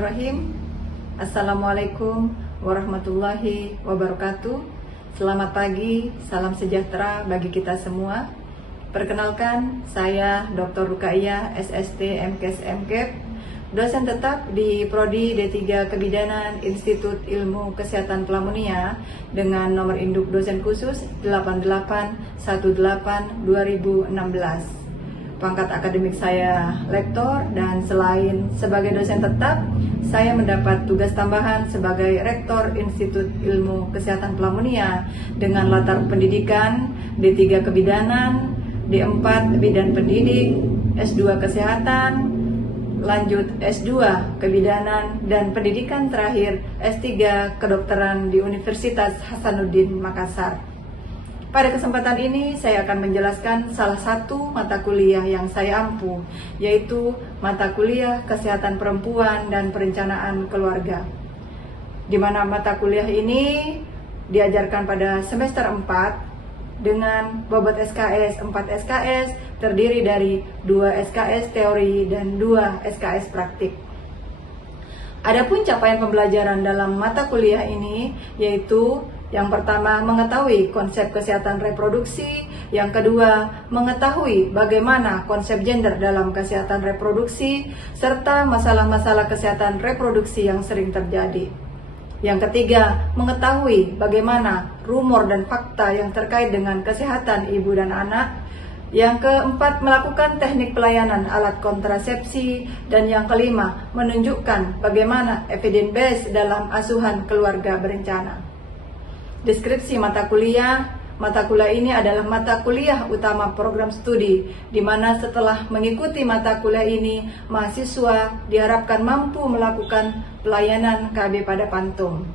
Bismillahirrahmanirrahim. Assalamualaikum warahmatullahi wabarakatuh. Selamat pagi, salam sejahtera bagi kita semua. Perkenalkan, saya Dr. Ruqaiyah, SST MKes MKep, dosen tetap di Prodi D3 Kebidanan Institut Ilmu Kesehatan Pelamunia dengan nomor induk dosen khusus 8818/2016. Pangkat akademik saya lektor, dan selain sebagai dosen tetap, saya mendapat tugas tambahan sebagai rektor Institut Ilmu Kesehatan Pelamunia dengan latar pendidikan D3 Kebidanan, D4 Bidan Pendidik, S2 Kesehatan, lanjut S2 Kebidanan, dan pendidikan terakhir S3 Kedokteran di Universitas Hasanuddin Makassar. Pada kesempatan ini saya akan menjelaskan salah satu mata kuliah yang saya ampu, yaitu mata kuliah Kesehatan Perempuan dan Perencanaan Keluarga. Di mana mata kuliah ini diajarkan pada semester 4 dengan bobot SKS 4 SKS terdiri dari 2 SKS teori dan 2 SKS praktik. Adapun capaian pembelajaran dalam mata kuliah ini yaitu yang pertama, mengetahui konsep kesehatan reproduksi. Yang kedua, mengetahui bagaimana konsep gender dalam kesehatan reproduksi, serta masalah-masalah kesehatan reproduksi yang sering terjadi. Yang ketiga, mengetahui bagaimana rumor dan fakta yang terkait dengan kesehatan ibu dan anak. Yang keempat, melakukan teknik pelayanan alat kontrasepsi. Dan yang kelima, menunjukkan bagaimana evidence base dalam asuhan keluarga berencana. Deskripsi mata kuliah ini adalah mata kuliah utama program studi, di mana setelah mengikuti mata kuliah ini, mahasiswa diharapkan mampu melakukan pelayanan KB pada Pantum.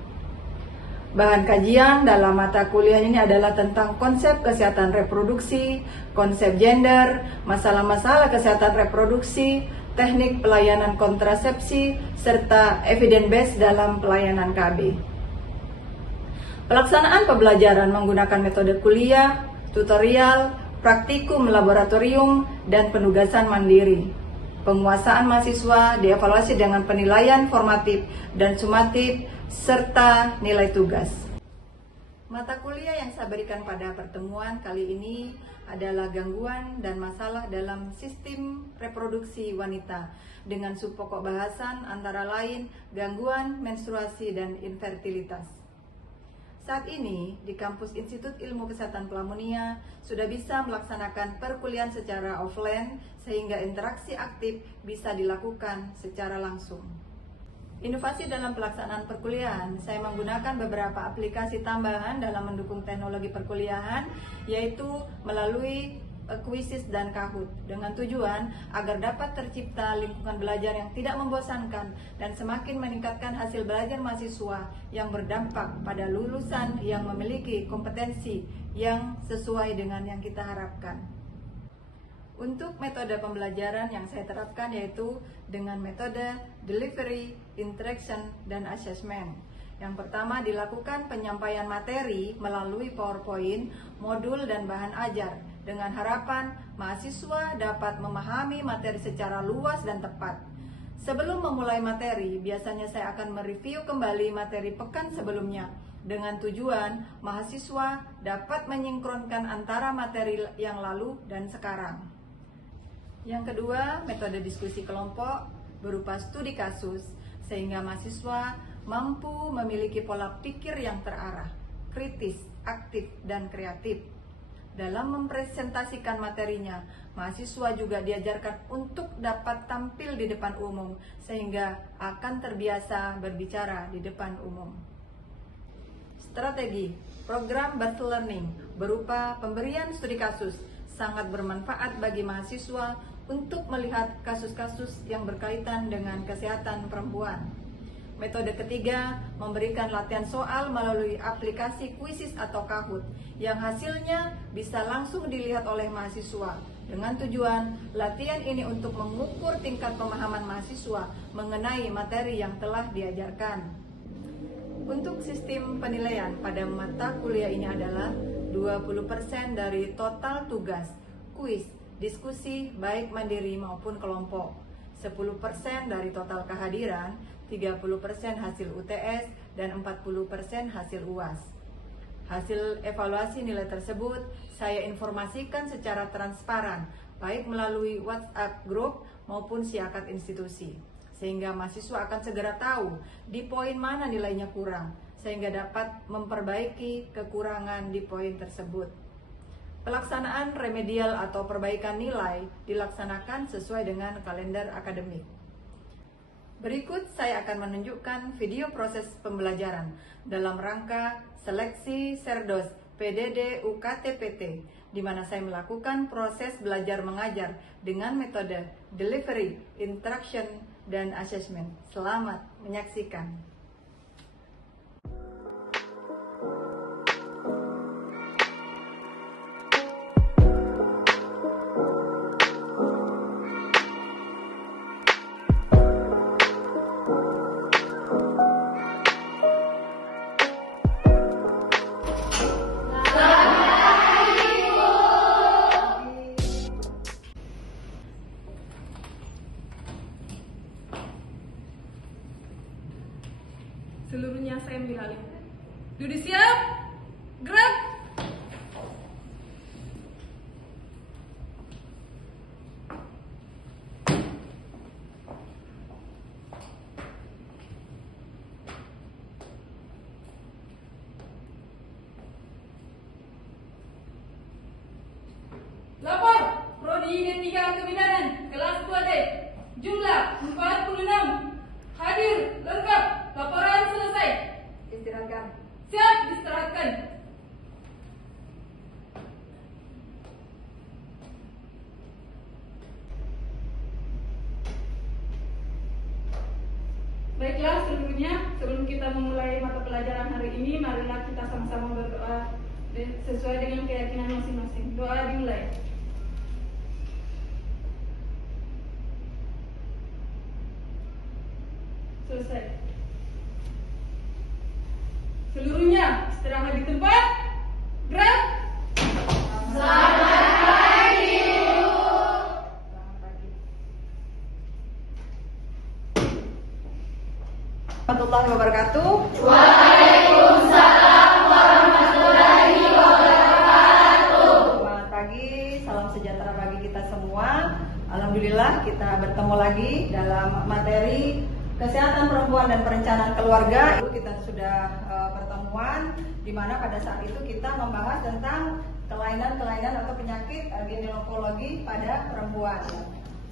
Bahan kajian dalam mata kuliah ini adalah tentang konsep kesehatan reproduksi, konsep gender, masalah-masalah kesehatan reproduksi, teknik pelayanan kontrasepsi, serta evidence base dalam pelayanan KB. Pelaksanaan pembelajaran menggunakan metode kuliah, tutorial, praktikum laboratorium, dan penugasan mandiri. Penguasaan mahasiswa dievaluasi dengan penilaian formatif dan sumatif, serta nilai tugas. Mata kuliah yang saya berikan pada pertemuan kali ini adalah gangguan dan masalah dalam sistem reproduksi wanita, dengan subpokok bahasan antara lain gangguan menstruasi dan infertilitas. Saat ini, di kampus Institut Ilmu Kesehatan Pelamunia sudah bisa melaksanakan perkuliahan secara offline sehingga interaksi aktif bisa dilakukan secara langsung. Inovasi dalam pelaksanaan perkuliahan, saya menggunakan beberapa aplikasi tambahan dalam mendukung teknologi perkuliahan, yaitu melalui Quizzes dan Kahoot, dengan tujuan agar dapat tercipta lingkungan belajar yang tidak membosankan dan semakin meningkatkan hasil belajar mahasiswa yang berdampak pada lulusan yang memiliki kompetensi yang sesuai dengan yang kita harapkan. Untuk metode pembelajaran yang saya terapkan yaitu dengan metode delivery, interaction, dan assessment. Yang pertama, dilakukan penyampaian materi melalui PowerPoint, modul, dan bahan ajar, dengan harapan mahasiswa dapat memahami materi secara luas dan tepat. Sebelum memulai materi, biasanya saya akan mereview kembali materi pekan sebelumnya, dengan tujuan mahasiswa dapat menyinkronkan antara materi yang lalu dan sekarang. Yang kedua, metode diskusi kelompok berupa studi kasus, sehingga mahasiswa mampu memiliki pola pikir yang terarah, kritis, aktif, dan kreatif. Dalam mempresentasikan materinya, mahasiswa juga diajarkan untuk dapat tampil di depan umum, sehingga akan terbiasa berbicara di depan umum. Strategi program Birth Learning berupa pemberian studi kasus sangat bermanfaat bagi mahasiswa untuk melihat kasus-kasus yang berkaitan dengan kesehatan perempuan. Metode ketiga, memberikan latihan soal melalui aplikasi Quizzes atau Kahoot, yang hasilnya bisa langsung dilihat oleh mahasiswa, dengan tujuan latihan ini untuk mengukur tingkat pemahaman mahasiswa mengenai materi yang telah diajarkan. Untuk sistem penilaian pada mata kuliah ini adalah 20% dari total tugas, kuis, diskusi baik mandiri maupun kelompok. 10% dari total kehadiran, 30% hasil UTS, dan 40% hasil UAS. Hasil evaluasi nilai tersebut saya informasikan secara transparan, baik melalui WhatsApp grup maupun siakat institusi, sehingga mahasiswa akan segera tahu di poin mana nilainya kurang, sehingga dapat memperbaiki kekurangan di poin tersebut. Pelaksanaan remedial atau perbaikan nilai dilaksanakan sesuai dengan kalender akademik. Berikut saya akan menunjukkan video proses pembelajaran dalam rangka seleksi Serdos PDD UKT-PT, di mana saya melakukan proses belajar mengajar dengan metode delivery, interaction, dan assessment. Selamat menyaksikan. Seluruhnya saya ambil alih. Duduk siap, gerak. Lapor, Prodi D3 Kebidanan, kelas 2D, jumlah 46. Hadir, lengkap, laporan selesai. Istirahatkan. Siap, istirahatkan. Baiklah seluruhnya, sebelum kita memulai mata pelajaran hari ini, marilah kita sama-sama berdoa sesuai dengan keyakinan masing-masing. Doa dimulai. Selesai. Seluruhnya istirahat di tempat. Gerak. Selamat pagi, Bu. Selamat pagi. Warahmatullahi wabarakatuh. Waalaikumsalam warahmatullahi wabarakatuh. Selamat pagi, salam sejahtera bagi kita semua. Alhamdulillah kita bertemu lagi dalam materi Kesehatan Perempuan dan Perencanaan Keluarga. Kita sudah pertemuan di mana pada saat itu kita membahas tentang kelainan-kelainan atau penyakit ginekologi pada perempuan.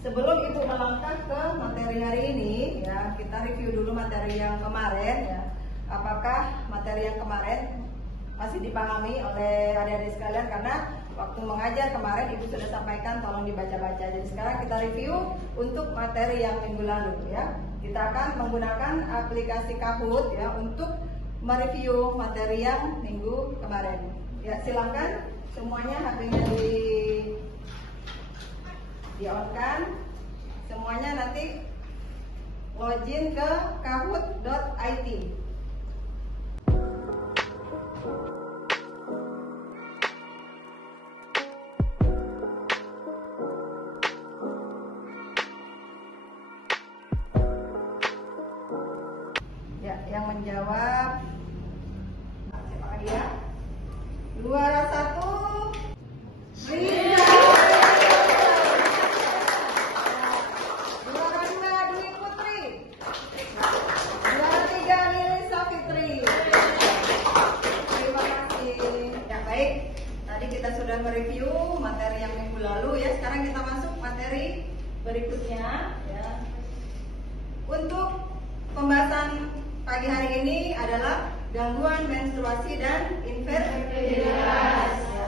Sebelum Ibu melangkah ke materi hari ini, ya kita review dulu materi yang kemarin. Ya, apakah materi yang kemarin masih dipahami oleh adik-adik sekalian? Karena waktu mengajar kemarin Ibu sudah sampaikan, tolong dibaca-baca. Jadi sekarang kita review untuk materi yang minggu lalu, ya. Kita akan menggunakan aplikasi Kahoot ya untuk mereview materi yang minggu kemarin. Ya, silakan semuanya HP-nya di-on-kan. Semuanya nanti login ke kahoot.it. Ya, yang menjawab siapa lagi ya? 201 Rina. 202 Dwi Putri. 203 Melisa Fitri. Terima kasih. Ya baik, tadi kita sudah mereview materi yang minggu lalu ya. Sekarang kita masuk materi berikutnya ya. Untuk pembahasan pagi hari ini adalah gangguan menstruasi dan infertilitas. Ya.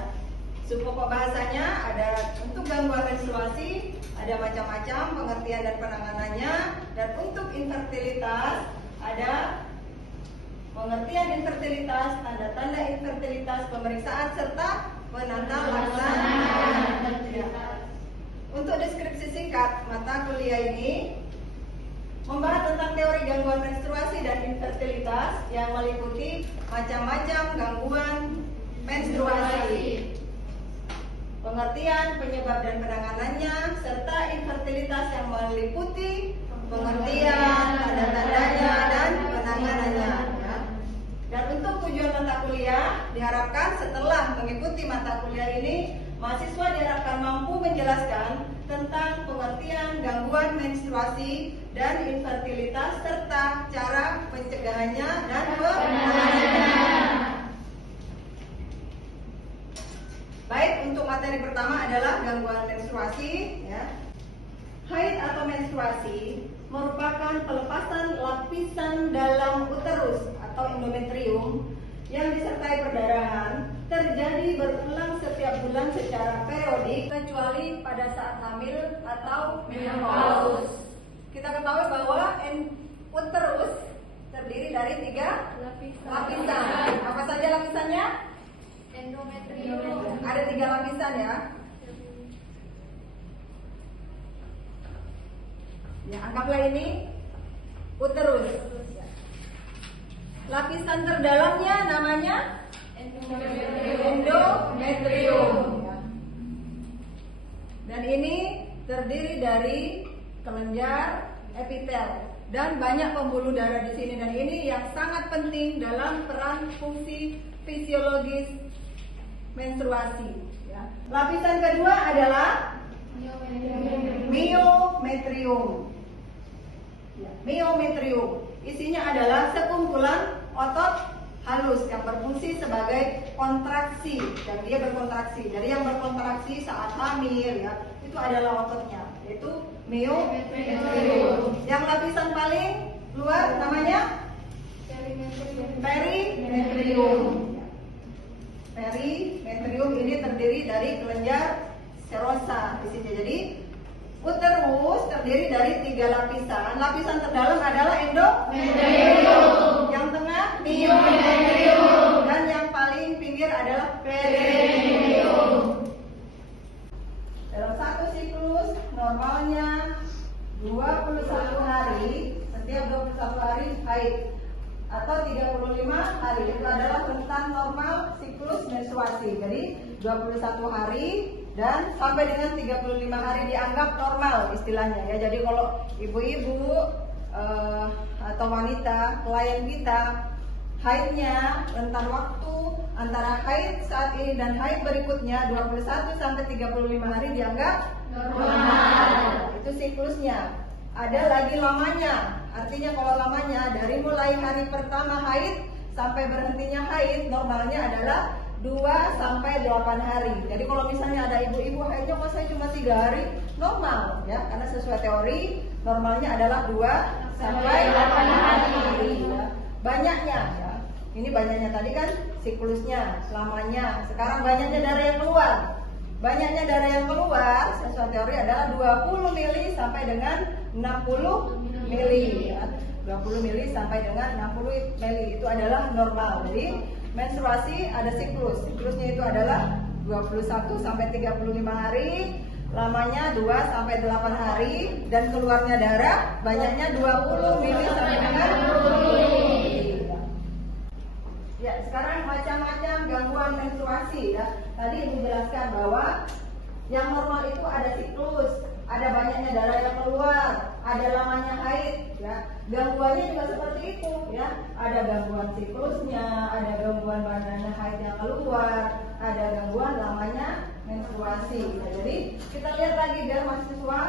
Subpokok bahasanya ada untuk gangguan menstruasi ada macam-macam pengertian dan penanganannya, dan untuk infertilitas ada pengertian infertilitas, tanda-tanda infertilitas, pemeriksaan serta penata laksanaan. Ya. Untuk deskripsi singkat mata kuliah ini membahas tentang teori gangguan menstruasi dan infertilitas yang meliputi macam-macam gangguan menstruasi, pengertian penyebab dan penanganannya, serta infertilitas yang meliputi pengertian, tanda-tandanya, dan penanganannya. Dan untuk tujuan mata kuliah, diharapkan setelah mengikuti mata kuliah ini, mahasiswa diharapkan mampu menjelaskan tentang pengertian gangguan menstruasi dan infertilitas serta cara pencegahannya dan penanganannya. Baik, untuk materi pertama adalah gangguan menstruasi. Haid atau menstruasi merupakan pelepasan lapisan dalam uterus atau endometrium yang disertai perdarahan, terjadi berulang setiap bulan secara periodik kecuali pada saat hamil atau menopause. Kita ketahui bahwa uterus terdiri dari 3 lapisan. Apa saja lapisannya? Endometrium. Ada 3 lapisan ya. Anggaplah ini uterus. Lapisan terdalamnya namanya endometrium. Dan ini terdiri dari kelenjar, epitel, dan banyak pembuluh darah di sini. Dan ini yang sangat penting dalam peran fungsi fisiologis menstruasi. Lapisan kedua adalah myometrium. Myometrium isinya adalah sekumpulan otot halus yang berfungsi sebagai kontraksi, dan dia berkontraksi. Jadi yang berkontraksi saat hamil itu adalah ototnya, yaitu myometrium. Yang lapisan paling luar namanya perimetrium. Perimetrium ini terdiri dari kelenjar serosa di sini. Jadi uterus terdiri dari 3 lapisan. Lapisan terdalam adalah endometrium, yang tengah myometrium, dan yang paling pinggir adalah perimetrium. Dalam satu siklus normalnya 21 hari, setiap 21 hari haid atau 35 hari. Itu adalah rentang normal siklus menstruasi. Jadi 21 hari dan sampai dengan 35 hari dianggap normal istilahnya ya. Jadi kalau ibu-ibu atau wanita klien kita haidnya rentang waktu antara haid saat ini dan haid berikutnya 21 sampai 35 hari dianggap normal. Itu siklusnya. Ada lagi lamanya. Artinya kalau lamanya dari mulai hari pertama haid sampai berhentinya haid, normalnya adalah 2 sampai 8 hari. Jadi kalau misalnya ada ibu-ibu haidnya kok saya cuma 3 hari, normal ya, karena sesuai teori normalnya adalah 2 sampai 8 hari ya. Banyaknya ya. Ini banyaknya tadi kan siklusnya, lamanya. Sekarang banyaknya darah yang keluar. Banyaknya darah yang keluar sesuai teori adalah 20 mili sampai dengan 60 mili ya. 20 mili sampai dengan 60 mili itu adalah normal. Jadi menstruasi ada siklus. Siklusnya itu adalah 21 sampai 35 hari, lamanya 2 sampai 8 hari, dan keluarnya darah banyaknya 20 mili sampai dengan 60 mili. Ya, sekarang macam-macam gangguan menstruasi ya. Tadi Ibu jelaskan bahwa yang normal itu ada siklus, ada banyaknya darah yang keluar, ada lamanya haid ya. Gangguannya juga seperti itu ya. Ada gangguan siklusnya, ada gangguan banyaknya haid yang keluar, ada gangguan lamanya menstruasi. Nah, jadi kita lihat lagi biar mahasiswa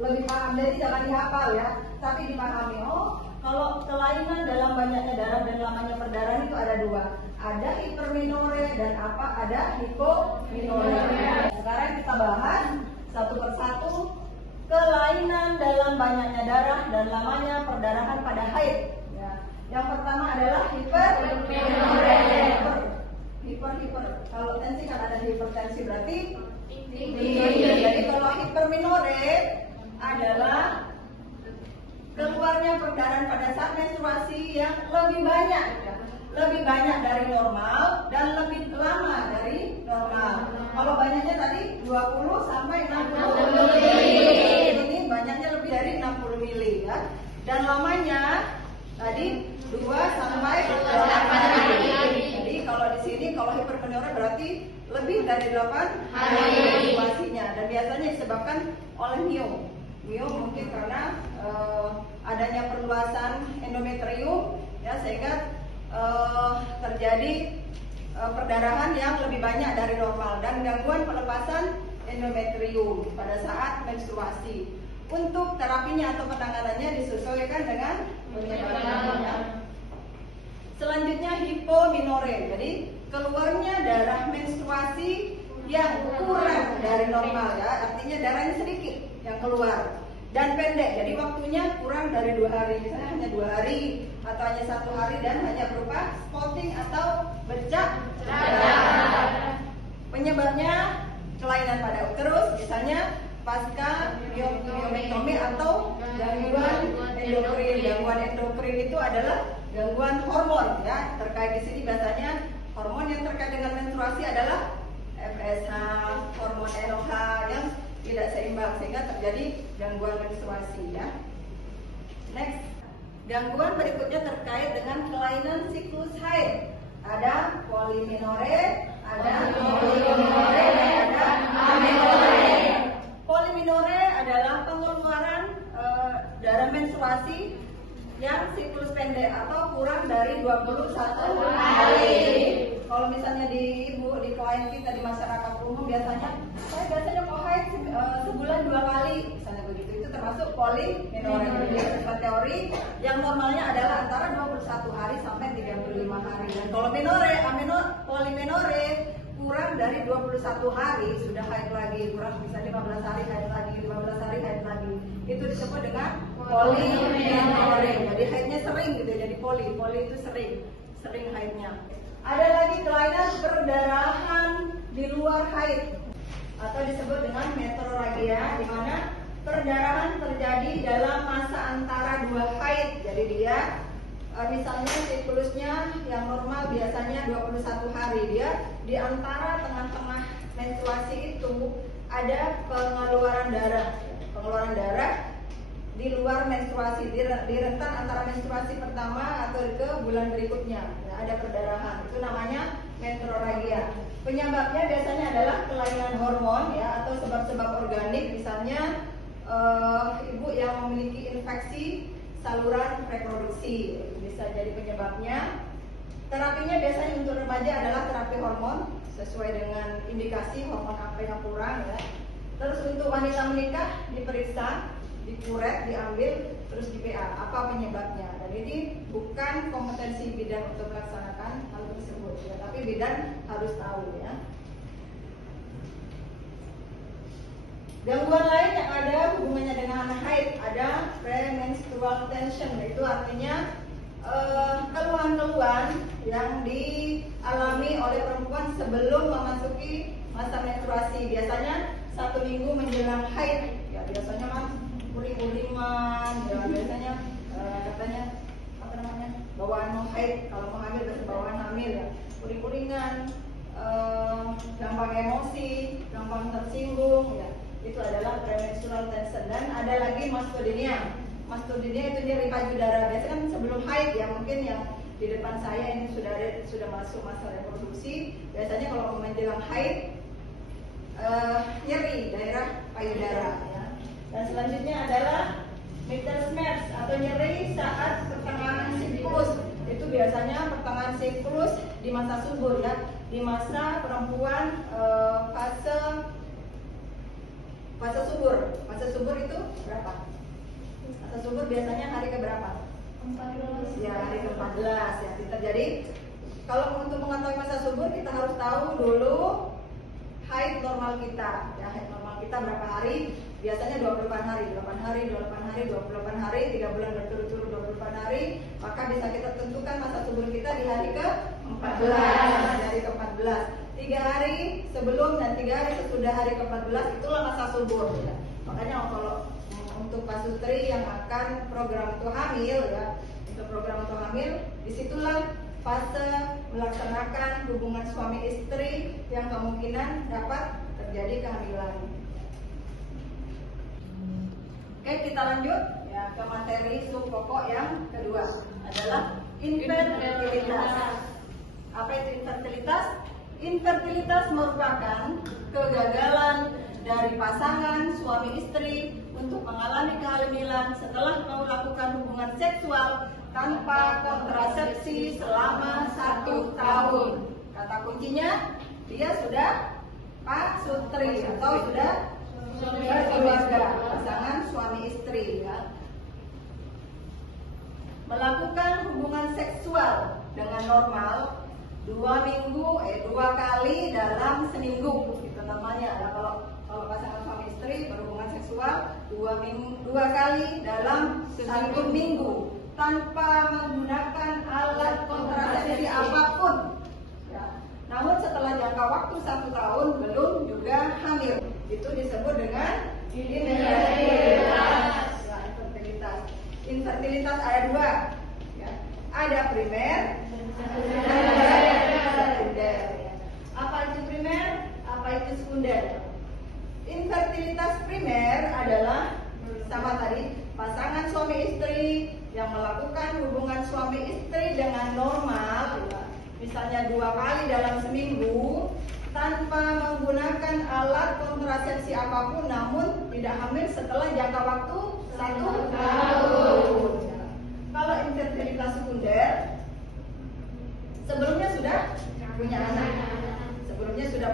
lebih paham. Jadi jangan dihafal ya, tapi dipahami. Oh, kalau kelainan dalam banyaknya darah dan lamanya perdarahan itu ada 2. Ada hiperminore dan ada hipominore. Sekarang kita bahas satu persatu kelainan dalam banyaknya darah dan lamanya perdarahan pada haid. Ya. Yang pertama adalah hiperminore. Hiper. Kalau tensi kan ada hipertensi berarti tinggi. Jadi kalau hiperminore adalah keluarnya perdarahan pada saat menstruasi yang lebih banyak ya. Lebih banyak dari normal dan lebih lama dari normal. Kalau banyaknya tadi 20 sampai 60 mili. Ini banyaknya lebih dari 60 mili ya. Dan lamanya tadi 2 sampai 8 hari. Jadi kalau di sini kalau hiperminore berarti lebih lebih dari 8 hari menstruasinya, dan biasanya disebabkan oleh mio. Mio mungkin karena adanya perluasan endometrium ya, sehingga terjadi perdarahan yang lebih banyak dari normal dan gangguan pelepasan endometrium pada saat menstruasi. Untuk terapinya atau penanganannya disesuaikan dengan penyebarannya. Selanjutnya hipominore, jadi keluarnya darah menstruasi yang kurang dari normal ya, artinya darahnya sedikit yang keluar dan pendek, jadi waktunya kurang dari 2 hari, misalnya hanya 2 hari atau hanya 1 hari dan hanya berupa spotting atau bercak darah. Penyebabnya kelainan pada uterus, misalnya pasca myomektome atau gangguan endokrin. Gangguan endokrin itu adalah gangguan hormon ya, terkait di sini biasanya hormon yang terkait dengan menstruasi adalah FSH, hormon LH yang tidak seimbang sehingga terjadi gangguan menstruasi ya. Next, gangguan berikutnya terkait dengan kelainan siklus haid. Ada poliminore, ada poliminore, ada amenore. Poliminore adalah pengeluaran darah menstruasi yang siklus pendek atau kurang dari 21 hari. Kalau misalnya di klien kita di masyarakat umum biasanya mau haid sebulan 2 kali, misalnya begitu, itu termasuk poliminore. Jadi teori yang normalnya adalah antara 21 hari sampai 35 hari. Dan kalau poliminore kurang dari 21 hari sudah haid lagi, kurang bisa 15 hari haid lagi, 15 hari haid lagi. Itu disebut dengan poliminore. Jadi haidnya sering gitu, jadi poli itu sering haidnya. Ada lagi kelainan perdarahan di luar haid atau disebut dengan metrorragia, di mana perdarahan terjadi dalam masa antara 2 haid. Jadi dia misalnya siklusnya yang normal biasanya 21 hari, dia di antara tengah-tengah menstruasi itu ada pengeluaran darah di luar menstruasi, di rentan antara menstruasi pertama atau ke bulan berikutnya ya, ada perdarahan, itu namanya metrorragia. Penyebabnya biasanya adalah kelainan hormon ya, atau sebab-sebab organik, misalnya ibu yang memiliki infeksi saluran reproduksi bisa jadi penyebabnya. Terapinya biasanya untuk remaja adalah terapi hormon sesuai dengan indikasi hormon apa yang kurang ya. Terus untuk wanita menikah diperiksa, dikuret, diambil, terus di PA apa penyebabnya. Dan ini bukan kompetensi bidan untuk melaksanakan hal tersebut ya, tapi bidan harus tahu ya. Gangguan lain yang ada hubungannya dengan haid, ada premenstrual tension, itu artinya keluhan-keluhan yang dialami oleh perempuan sebelum memasuki masa menstruasi. Biasanya 1 minggu menjelang haid, ya biasanya kan uring-uringan, ya biasanya katanya apa namanya bawaan mau haid, kalau mau hamil berarti bawaan hamil ya, uring-uringan, gampang emosi, gampang tersinggung ya. Itu adalah premenstrual tension. Dan ada lagi mastodynia. Mastodynia itu nyeri payudara. Biasanya kan sebelum haid ya, mungkin yang di depan saya ini sudah masuk masa reproduksi. Biasanya kalau menjelang haid nyeri daerah payudara ya. Dan selanjutnya adalah Mittelschmerz atau nyeri saat pertengahan siklus. Itu biasanya pertengahan siklus di masa subur ya. Di masa perempuan fase subur. Fase subur itu berapa? Fase subur biasanya hari ke berapa? 14. Ya, hari ke-14 ya. Jadi kalau untuk mengetahui masa subur kita harus tahu dulu haid normal kita. Ya, haid normal kita berapa hari? Biasanya 28 hari, 28 hari, 28 hari, 28 hari, 3 bulan berturut-turut 28 hari. Maka bisa kita tentukan masa subur kita di hari ke-14. Hari ke-14. 3 hari sebelum dan 3 hari sesudah hari ke-14 itulah masa subur ya. Makanya kalau untuk pasutri yang akan program untuk hamil ya, untuk program untuk hamil, disitulah fase melaksanakan hubungan suami istri yang kemungkinan dapat terjadi kehamilan. Oke, kita lanjut ya ke materi sub pokok yang kedua adalah infertilitas. Apa itu infertilitas? Infertilitas merupakan kegagalan dari pasangan suami istri untuk mengalami kehamilan setelah melakukan hubungan seksual tanpa kontrasepsi selama 1 tahun. Kata kuncinya, dia sudah pasutri atau sudah berkeluarga, pasangan suami istri ya. Melakukan hubungan seksual dengan normal 2 kali dalam seminggu, itu namanya ya. Kalau pasangan suami istri berhubungan seksual 2 kali dalam 1 minggu tanpa menggunakan alat kontrasepsi apapun ya. Namun setelah jangka waktu 1 tahun belum juga hamil, itu disebut dengan infertilitas. Ya, infertilitas ada 2 ya. Ada primer, sekunder. Apa itu primer? Apa itu sekunder? Infertilitas primer adalah sama tadi, pasangan suami istri yang melakukan hubungan suami istri dengan normal, misalnya 2 kali dalam seminggu tanpa menggunakan alat kontrasepsi apapun, namun tidak hamil setelah jangka waktu 1 tahun. Kalau infertilitas sekunder, sebelumnya sudah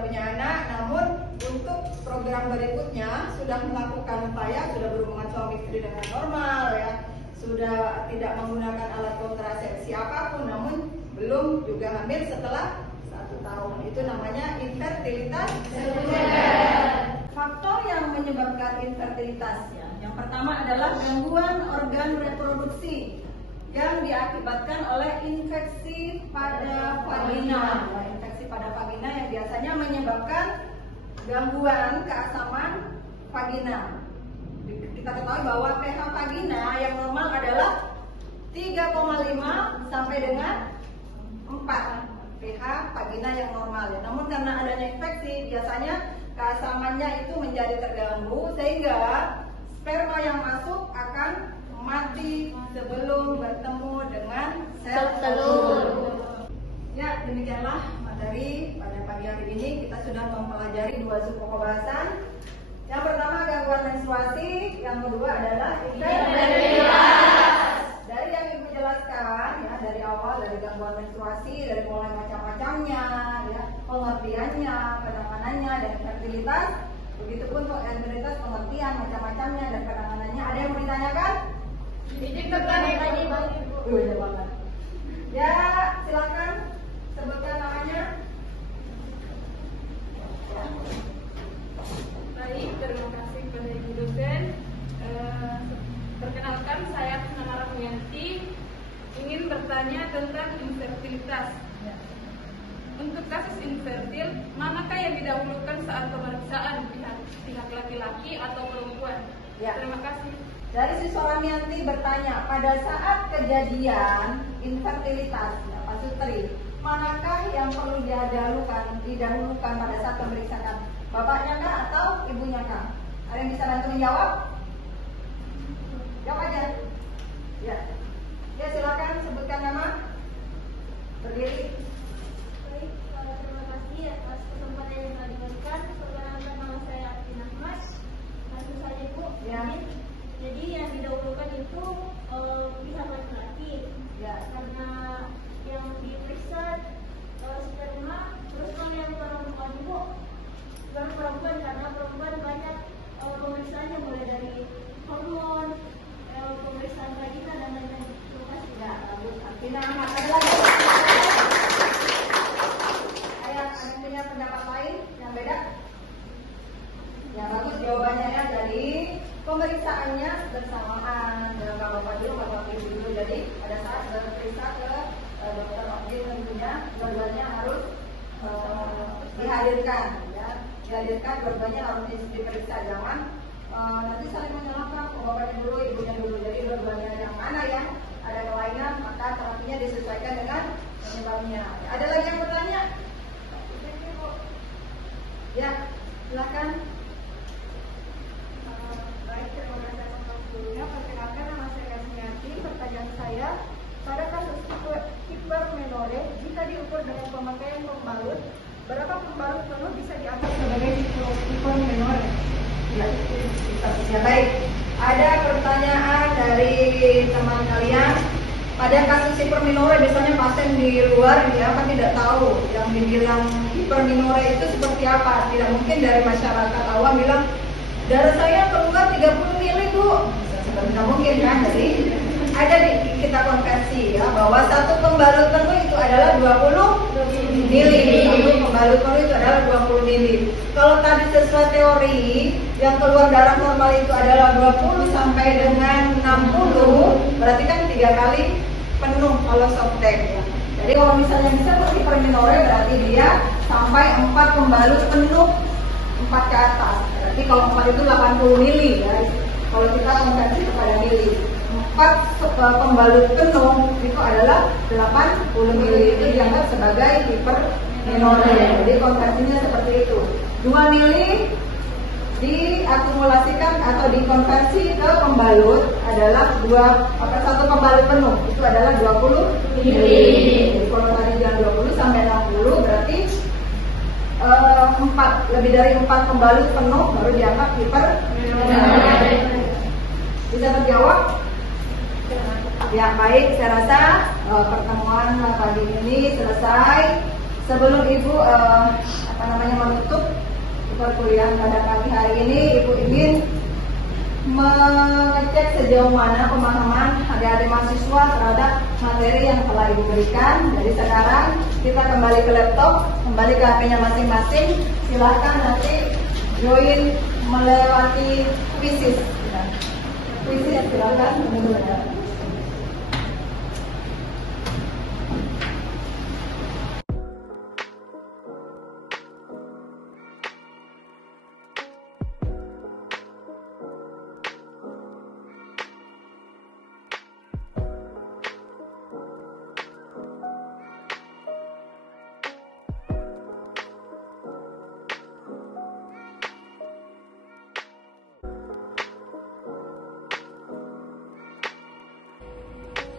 punya anak, namun untuk program berikutnya sudah melakukan upaya, sudah berhubungan suami istri dengan normal ya, sudah tidak menggunakan alat kontrasepsi apapun, namun belum juga hamil setelah 1 tahun. Itu namanya infertilitas sekunder. Faktor yang menyebabkan infertilitasnya, yang pertama adalah gangguan organ reproduksi yang diakibatkan oleh infeksi pada vagina. Infeksi pada vagina yang biasanya menyebabkan gangguan keasaman vagina. Kita ketahui bahwa pH vagina yang normal adalah 3,5 sampai dengan 4 pH vagina yang normal ya. Namun karena adanya infeksi, biasanya keasamannya itu menjadi terganggu sehingga sperma yang masuk akan mati sebelum bertemu dengan sel telur. Ya, demikianlah materi pada pagi hari ini. Kita sudah mempelajari 2 subbab pembahasan. Yang pertama gangguan menstruasi, yang kedua adalah infertilitas. Dari yang Ibu jelaskan ya, dari awal, dari gangguan menstruasi, dari mulai macam-macamnya ya, pengertiannya, penanganannya, dan infertilitas. Begitupun untuk infertilitas, pengertian, macam-macamnya, dan penanganannya. Ada yang mau ditanyakan? Ini pertanyaan tadi Bang Ibu. Ya, silakan sebutkan namanya. Baik, terima kasih kepada Ibu dosen. Perkenalkan, saya Nana Rahmianti, ingin bertanya tentang infertilitas. Untuk kasus infertil, manakah yang didahulukan saat pemeriksaan, pihak laki-laki atau perempuan? Ya. Terima kasih. Dari siswa Ramianti bertanya, pada saat kejadian infertilitas, ya, Pak Sutri, manakah yang perlu didahulukan pada saat pemeriksaan? Bapaknya kah atau ibunya kah? Ada yang bisa bantu menjawab? Jawab aja. Ya. Ya, silakan sebutkan nama. Berdiri. Baik, terima kasih atas kesempatan yang telah diberikan. Perkenalkan, nama saya Atin Ahmad. Langsung saja Bu. Ya. Jadi yang didahulukan itu pihak laki-laki Ya. karena yang diperiksa sperma, terus kalau yang perempuan Bu, baru perempuan karena perempuan banyak pemeriksaannya mulai dari hormon, pemeriksaan vagina dan lain-lain. Terima kasih. Ya, bagus. Artinya Ahmad ada lagi. Ada yang punya pendapat lain yang beda? Ya, bagus jawabannya ya. Jadi pemeriksaannya bersamaan dengan bapak dulu, bapak ibu dulu. Jadi pada saat berperiksa ke dokter objek tentunya dua-duanya harus dihadirkan, ya. Dihadirkan dua-duanya harus diperiksa, jangan nanti saling menyalahkan, bapaknya dulu, ibunya dulu. Jadi dua-duanya yang mana ya ada kelainan, maka terapinya disesuaikan dengan penyebabnya. Ada lagi yang bertanya? Ya, silakan. Baik, terima kasih atas waktunya. Perkenalkan, nama saya Yasmiati. Pertanyaan saya, pada kasus hipermenore, jika diukur dengan pemakaian pembalut, berapa pembalut penuh bisa dianggap sebagai super minore? Ya baik, ada pertanyaan dari teman kalian. Pada kasus hiperminore biasanya pasien di luar ya kan tidak tahu yang dibilang hiperminore itu seperti apa. Tidak mungkin dari masyarakat awam bilang darah saya keluar 30 mili bu, tidak mungkin kan. Jadi ada kita konversi ya bahwa satu pembalut penuh itu adalah 20 mili. Satu pembalut penuh itu adalah 20 mili. Kalau tadi sesuai teori yang keluar darah normal itu adalah 20 sampai dengan 60, berarti kan 3 kali penuh kalau softtek ya. Jadi kalau misalnya bisa hiperminore berarti dia sampai 4 pembalut penuh, 4 ke atas. Berarti kalau 4 itu 80 mili ya. Kalau kita konversi kepada mili, 4 pembalut penuh itu adalah 80 mili. Itu dianggap sebagai hiperminore. Jadi konversinya seperti itu. 2 mili diakumulasikan atau dikonversi ke pembalut adalah 1 pembalut penuh itu adalah 20 mili. Jadi kalau tadi yang 20 sampai 60 berarti 4 lebih dari 4 pembalut penuh baru dianggap hiperminore. Bisa terjawab? Ya baik, saya rasa pertemuan pagi ini selesai. Sebelum Ibu menutup perkuliahan pada pagi hari ini, Ibu ingin mengecek sejauh mana pemahaman adik-adik mahasiswa terhadap materi yang telah Ibu berikan. Jadi sekarang kita kembali ke laptop, kembali ke HP-nya masing-masing. Silahkan nanti join melewati kuisis. Kuisis silahkan.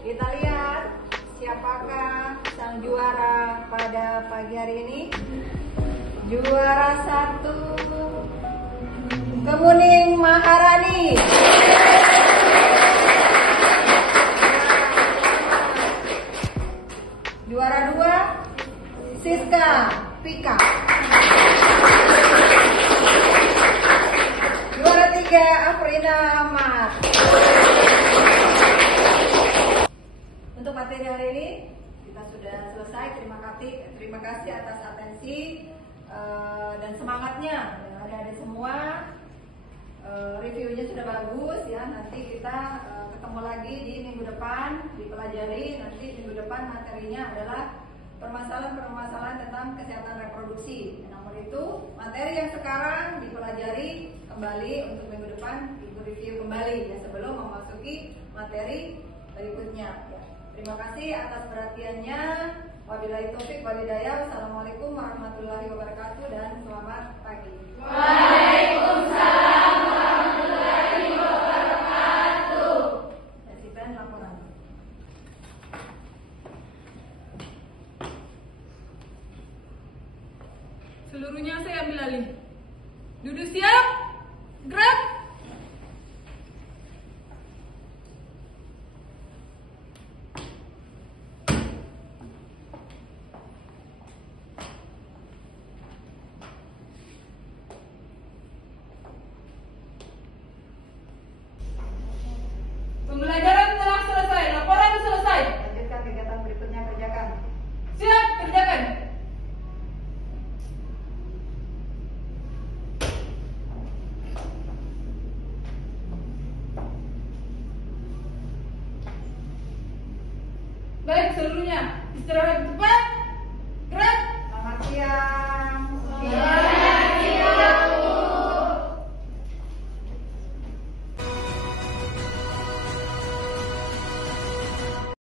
Kita lihat siapakah sang juara pada pagi hari ini. Juara 1 Kemuning Maharani. Juara 2 Siska Pika. Juara 3 Afrina Ahmad. Untuk materi hari ini kita sudah selesai. Terima kasih atas atensi dan semangatnya adik-adik semua. Reviewnya sudah bagus ya. Nanti kita ketemu lagi di minggu depan dipelajari. Nanti minggu depan materinya adalah permasalahan tentang kesehatan reproduksi. Namun itu materi yang sekarang dipelajari kembali untuk minggu depan Ibu review kembali ya sebelum memasuki materi berikutnya ya. Terima kasih atas perhatiannya. Wabillahi taufik wal hidayah. Wassalamualaikum warahmatullahi wabarakatuh dan selamat pagi. Waalaikumsalam warahmatullahi wabarakatuh. Presiden laporan. Seluruhnya saya ambil alih. Duduk siap. Gerak. Pembelajaran telah selesai. Laporan selesai. Lanjutkan kegiatan berikutnya, kerjakan. Siap, kerjakan. Baik, seluruhnya istirahat cepat. Gerak. Selamat siang.